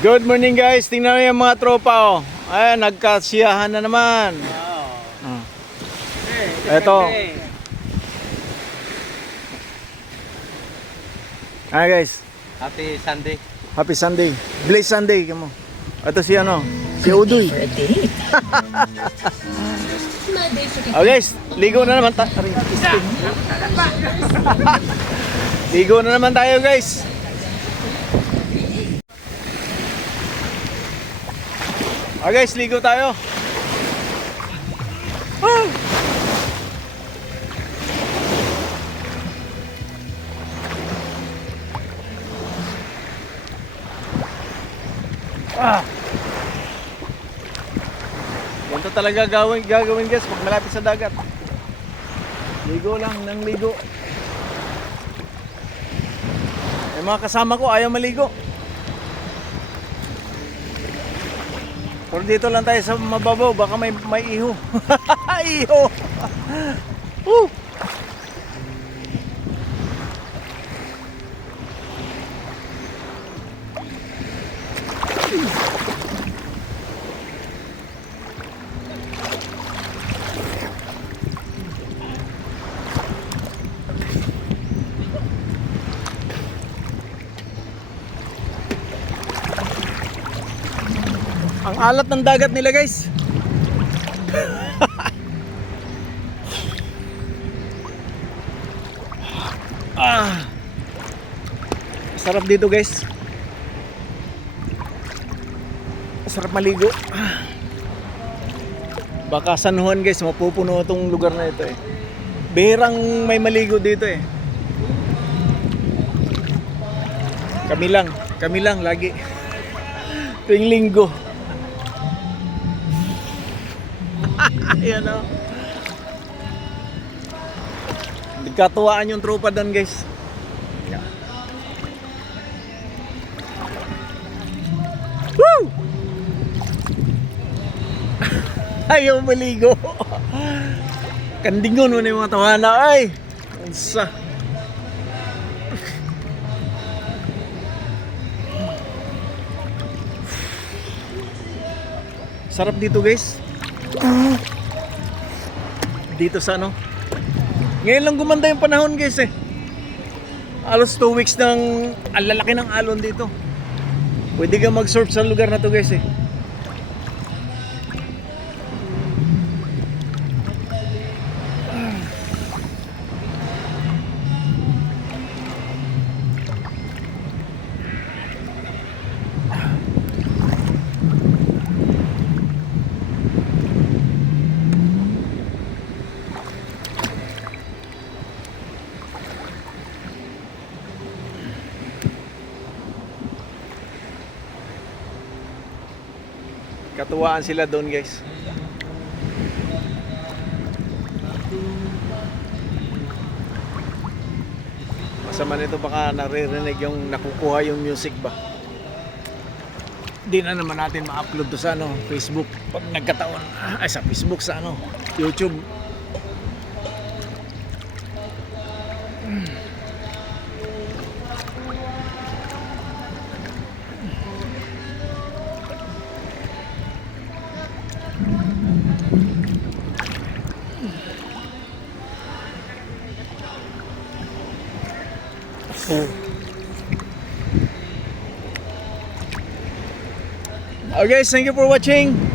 Good morning guys, tingnan nyo yung mga tropa oh. Ay, nagkasiyahan na naman. Eto. Ay guys, Happy Sunday. happy Sunday. Blessed Sunday kamo. Ito si ano, si Udoy. Oh guys, ligo na naman tayo. Ligo na naman tayo guys. Oh guys, ligo tayo. Ganito talaga gagawin guys pag malapit sa dagat. Ligo lang ng ligo. Yung mga kasama ko ayaw maligo. Pero dito lang tayo sa mababaw, baka may iho. Iho. Woo! Ang alat ng dagat nila guys. Sarap dito guys. Sarap maligo. Baka San Juan guys, mapupuno itong lugar na ito eh. Bihirang may maligo dito eh. Kami lang lagi. Tuwing linggo. Ayan o. Nagkatuwaan yung tropa doon guys. Woo! Ayaw maligo. Kandingon mo na yung mga tawana ay. Unsa. Sarap dito guys. Dito sa ano. Ngayon lang gumanda yung panahon guys eh. Alos 2 weeks ng ang lalaki ng alon dito. Pwede kang mag-surf sa lugar na to guys eh. Katuwaan sila doon guys. Masama nito baka naririnig yung nakukuha yung music ba. Di na naman natin ma-upload to sa ano, Facebook pag nagkataon. Ay sa Facebook, sa ano, YouTube. Okay guys, thank you for watching.